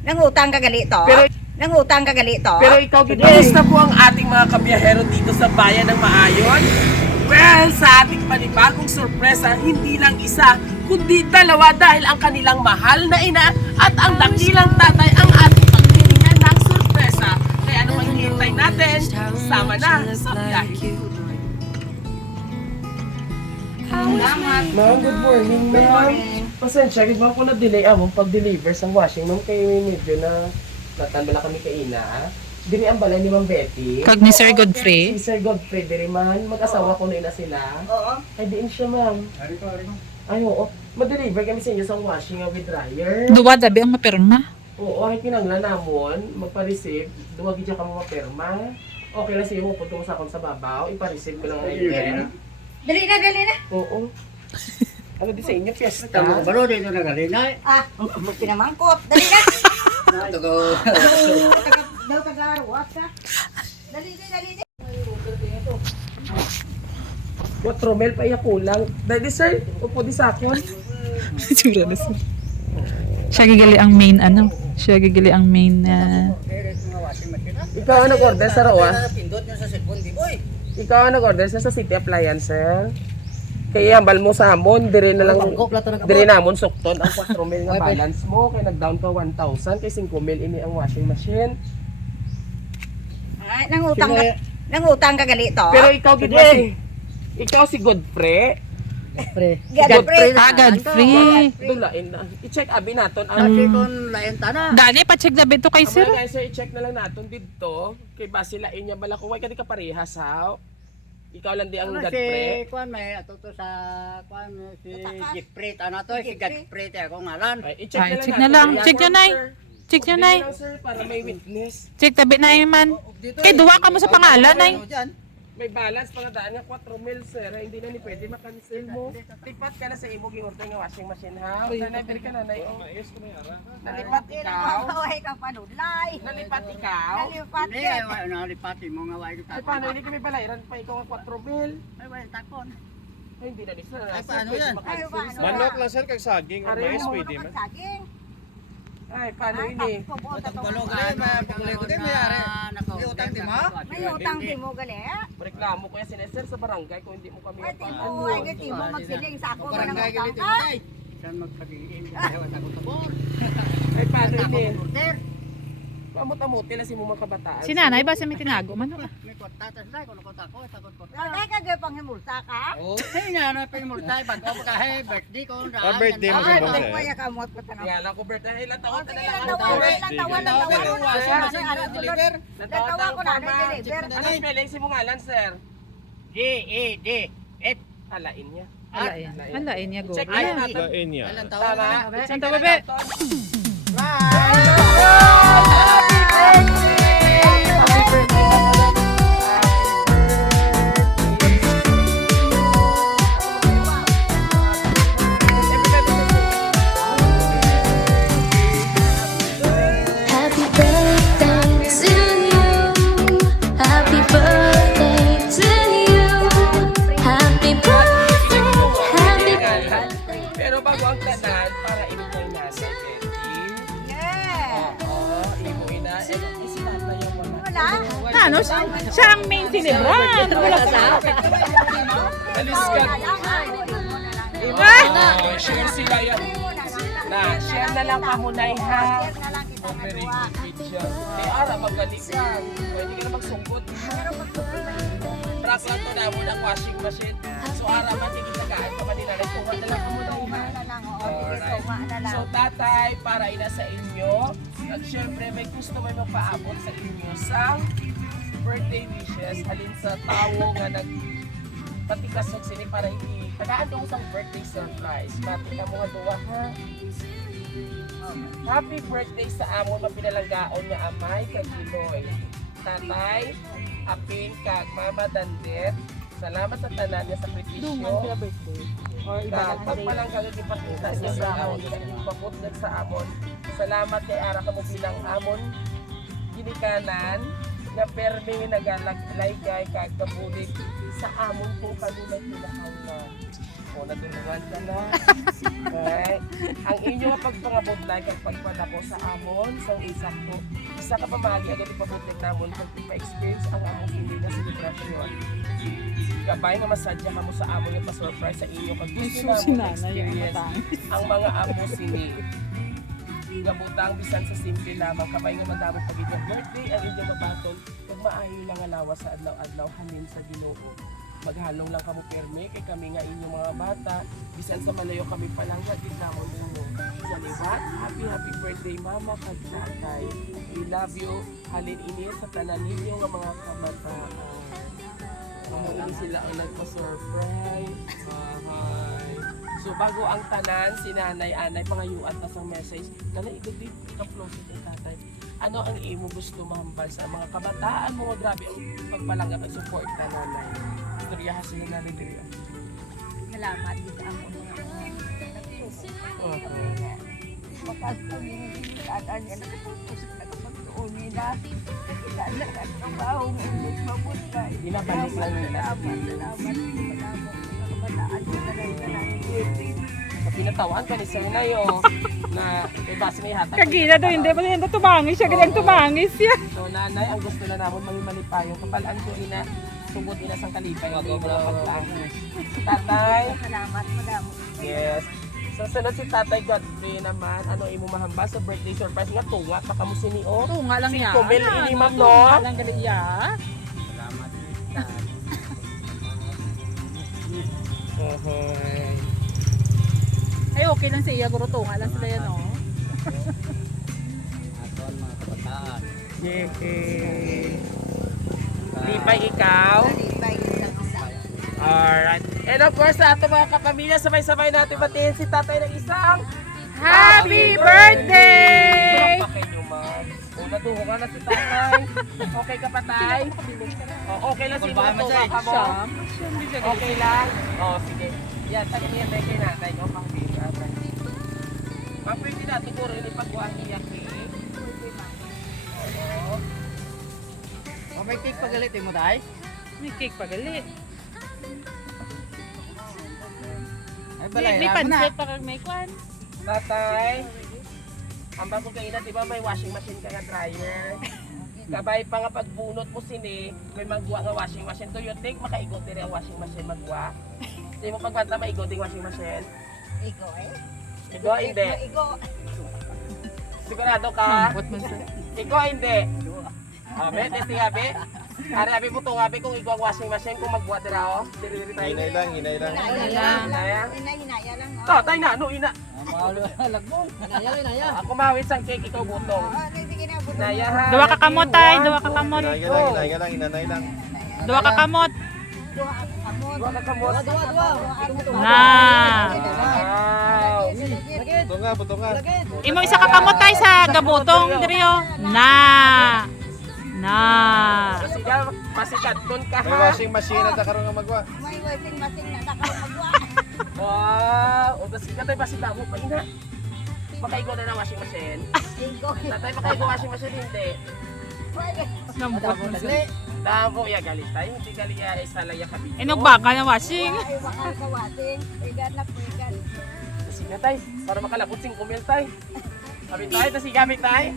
Nangutang ka galito? Pero, Nangutang ka galito? pero ikaw, Kamusta po ang ating mga kabiyahero dito sa bayan ng Maayon? Well, sa ating panibagong sorpresa, hindi lang isa, kundi dalawa dahil ang kanilang mahal na ina at ang dakilang tatay ang ating pagtiringan ng sorpresa. Kaya ano mang hinihintay natin, sama na sa biyahe tuloy. Ma'am, good morning, ma'am. Pasensya, gid mo ko na delay among pag-deliver sa washing. Ma'am, kayo medyo na natambala kami kay ina. Diri ang balay ni Ma'am Betty. Kag ni Sir Godfrey. Si Sir Godfrey, diri man. Mag-asawa ko na ina sila. Oo. Ay, diin siya, ma'am. Ay, oo. Ma-deliver kami sa inyo sa washing with dryer. Duwa dabi ang mapirma. Oo, ay kinanglan namon. Magpa-receive. Duwagi dyan ka mo mapirma. Okay lang siya mo punto sa akong sa babaw. Ipa-receive ko lang ngayon. Dali na, dali na. Oo. Ano di sa inyo, fiesta? Tama ko ba dito na galina? Ah, pinamangkot. Dali na. Ito ko. Daw taga-arwas ka. Dali na, dali na. 4 mil pa iya kulang. Dahil sir, upo di sa akon. Sigurado sir. Siya gigali ang main ano. Siya gigali ang main Ikaw ang nag-order sa Roa? Pindot nyo sa cellphone, di boy. Ikaw ang nag-order sa City Appliances? Kaya hambal mo sa amon, dire na lang, dire namon sukton ang 4 mil nga balance mo. Kaya nag-down ka 1,000, kaya 5 mil ini ang washing machine. Ay, nangutang ka. Nangutang ka galito? Pero ikaw, Gidway, ikaw si Godfrey. Pre. Godfrey. Godfrey. Dulain na. I-check abi naton ang Kasi kung lain tana. Dani pa-check dabi to kay sir. Mga guys, sir, i-check na lang natin dito. Kay basilain niya bala ko. Why ka di ka parehas, ha? Ikaw lang di ang Ano Godfrey. si Kwan may atuto sa Kwan si Jeffrey ano to si Godfrey ako ngalan. Ay, i-check Ay, na lang check natin. na lang. Ayan, Check nyo, Nay. sir. Check nyo, Hindi Nay. lang, sir, para may witness. Check dabi na yun man. Kay duwa ka mo sa pangalan ay. May balance pangadaan nga 4 mil, sir. Hindi na ni pwede makancel mo. Lipat ka na sa imo gingorte nga washing machine, ha? Nanay, pwede ka nanay. Oh. Nalipat ikaw. Kaway ka panulay. Nalipat ikaw. Nalipat Hindi ka. ay ano lipati mo nga wa ito. Ay, paano hindi kami balayran pa ikaw ang 4 mil? Ay wa takon. Ay, hindi na nisa. Ay, paano yan? Ay, paano? Manok lang sir kag saging o Aray mais mo. pwede man. Saging. Ay, paano Ay, ini? pagpupunta to. Balog ay mapukulit ko din mayari. May utang di mo? May utang di mo gali. Reklamo ko yan sineser sa barangay kung hindi mo kami Ay, timo, ay gati mo magsiling sa ako mo nang Barangay utang galit ka. mo tay. San magpagiging ayaw ta ko tabor. Ay, paano ini? Order. Pamut-amuti lang si mo mga kabataan. Si nanay ba sa may tinago man? May kwartatas na ko ko tako takot ko. Ay, kagay panghimulta ka. Oh, hey na na pinimultay bag ko ka hey birthday ko na. Ah, birthday mo Ay, sa pag mga. maya ka mo at patanong. Kaya lang ko, Berta, ilang taon ka na Ilang lang. tawa, ilang tawa, ilang tawa. Deliver. Ilang tawa ko na, deliver. Ano spelling si mo ngalan, sir? D E D F. Alain niya. Alain. Alain niya go. Check na natin. Kain niya. Alam Tama. tawa. Saan tawa, be? Happy birthday to you. Happy birthday to you. Happy birthday. Happy birthday. Pero bago ang tanan, para inuwi natin, Betty. Yeah. Oo, inuwi na. Eh, si Tata yung wala. Wala. Ano? Siya ang main celebrant. Wala sa. Alis ka. Share sila yan. Na, share na lang kamunay, ha? Very good picture. Di ara, magaling ka. Pwede ka na magsungkot. Truck lang to na mo ng washing machine. So ara, matigitagaan ka manila. Kuha na lang kamunay, ha? So tatay, para ina sa inyo. At syempre, may gusto may magpaabot sa inyo sa birthday wishes. Halin sa tao nga patikasok sini para hindi tagaan daw sa birthday surprise. Pati ka mga duwa, ha? Happy birthday sa amon mapinalanggaon nga amay kag Giloy. Tatay, apin kag Mama Dandet. Salamat sa tanan nga sakripisyo. Kag pagpalang kag ipakita niya sa amon, ipakutlag sa amon. Salamat kay ara ka mo bilang amon ginikanan nga permi nagalaglay kay kag kabulit sa amon po kanunay pinahanglan. O, natulungan ka na. Okay. Ang inyong pagpangabot like at pagpadako sa amon sa insakto. Isa ka pamagi agad ipabutik namon kung ipa-experience ang among hindi na selebrasyon. Gabay nga masadya ka mo sa amon yung pa-surprise sa inyo kag gusto na experience ang mga amo sini. Gabutang bisan sa simple lamang kabay nga madamo pag inyong birthday ang inyong mabaton kag maayo lang nga lawas sa adlaw-adlaw hanin sa Ginoo. Maghalong lang kamo perme kay kami nga inyong mga bata bisan sa malayo kami palangga gid namon ninyo. Saliwat, happy birthday mama kag tatay. We love you. Halin ini sa tanan ninyo nga mga kabataan. Ini sila ang nagpa-surprise. Hi. So bago ang tanan, si nanay-anay, pangayuan tas ang message, nanay, igod din, ka-close kay tatay. Ano ang imo gusto mahambal sa mga kabataan mo? Grabe ang pagpalangga at support na nanay. Istoryahan sila nanay dito. Salamat dito ang mga makas kami at yan nagpupunta na kapagtuon nila. Kailangan at trabaho ng mabutay. Binabalik lang nila. Salamat. Mga kabataan ko na lang. Pinatawaan ka ni Senay na may base na ihatag. Kagina daw, hindi pa niya tumangis siya. Ganyan tumangis siya. So nanay, ang gusto na namin mamimali pa yung kapalaan ko ina, tubod ina sang kalipay. Pagpangis. Tatay. Salamat, madam. Yes. So sunod si Tatay Godfrey naman, ano imo mahamba sa birthday surprise nga tunga pa kamo sini o. Tunga lang yan. 5 mil ini ma'am no. Tunga lang gali yan. Salamat. Ay, okay lang sa iya. Guro tunga lang sila yan, oh. Ato ang mga kabataan. Lipay ikaw. Alright. And of course, sa ating mga kapamilya, sabay-sabay natin batiin si tatay ng isang Happy birthday! Pakin nyo, ma'am. O, natuho na si tatay. Okay ka pa, tay? O, okay lang si natuha ka mo? Okay lang? O, sige. Yan, tanong yan tayo kay natay. O, pakipili natay. Ma'am, pwede na, siguro yung ipagbuhan niya cake. O may cake pagalit mo tay? May cake pa gali. Ay balay May na mo na. pansit pa kag may kwan. Tatay, ang bago kayo na, di ba may washing machine ka nga dryer? Kabay pa nga pagbunot mo sini, may magwa nga washing machine. Do you think makaigot din ang washing machine magwa? Di mo pagbanta maigot din washing machine? Igo eh. Igo, hindi. Igo. Sigurado ka? What man sa? Igo, hindi. Abe, testing abe. Ari, abe mo to abe kung igo ang washing machine, kung magwa din ako. Delivery tayo. Hinay lang. Hinaya. Hinaya lang. Oh. Tatay na, no, ina. Lagbong. Inaya. Ako mawit sang cake, ikaw butong. Sige na. Naya ha. Duwa ka kamot tay, duwa ka kamot. Hinay lang. Duwa ka kamot. Duwa ka kamot. Na. Wow. Puto nga. Imo isa ka kamot tay sa gabutong diri oh. Na. Sige, pasikat doon ka May ha. washing machine at karon nga magwa. May washing machine na nakamagwa. Wow. O, tapos sige tayo pasita mo pa ina. Makaigo na ng washing machine. Igo. Tatay, makaigo washing machine, hindi. Nambot man sa. Tamo, ya galit tayo. Hindi galit ya isalaya kabito. Inog baka na washing. Ay, wakal ka washing. Pigan na pigan. Sige tayo, para makalabot 5 mil tayo. Sabi tayo, tapos gamit tayo.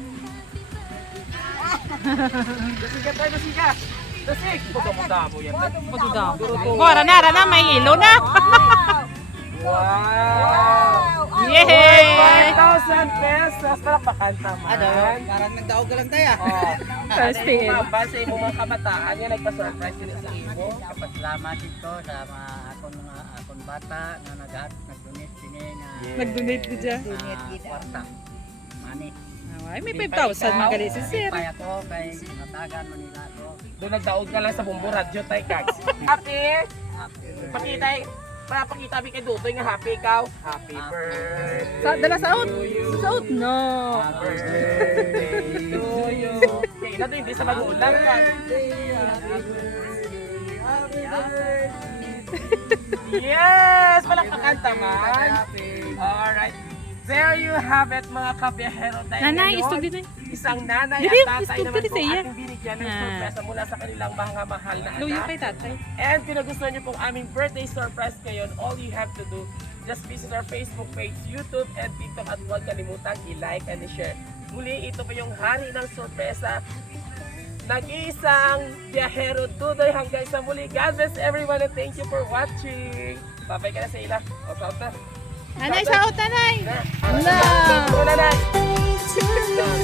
Sige tayo, sige. Tasik! Puto-puto yan. Puto daw. Gora na, may ilo na. Wow! Yay! 1,000 pesos! Palakpakan naman. Parang nagdaog ka lang tayo. Oh. First Ano pin. yung mga base mo mga kabataan yan, nagpa-surprise din sa imo. Kapasalamat ito sa mga akong bata na nag-donate sini nga. Nag-donate ko dyan. Kwarta. Money. Ay, may 5,000 mga gali si sir. Pay ako kay matagan mo nila ako. Doon nagdaog ka lang sa bumbo radyo tayo kag. Happy! Pakita Pakita kay Dudoy nga happy ikaw. Happy birthday. Dala sa out. to you. Sa out, no. Happy birthday to you. Kaya ina to hindi sa magulang ka. Yes! Palakpakan taman. Alright. There you have it mga kabiyahero. Dahil Nanay, ngayon, istog din. isang nanay Dili, at tatay istog naman dili po sa iya. ating binigyan ng Ah. sorpresa mula sa kanilang mga mahal na Luyo anak. kay tatay. And kung nagustuhan niyo pong aming birthday surprise ngayon, all you have to do, just visit our Facebook page, YouTube, and TikTok at huwag kalimutang i-like and i-share. Muli, ito po yung hari ng sorpresa. Nag-iisang biyahero Dudoy hanggang sa muli. God bless everyone and thank you for watching. Babay ka na sa ila. O, shout na. Nanay, shout, nanay! Na. Nanay! To you.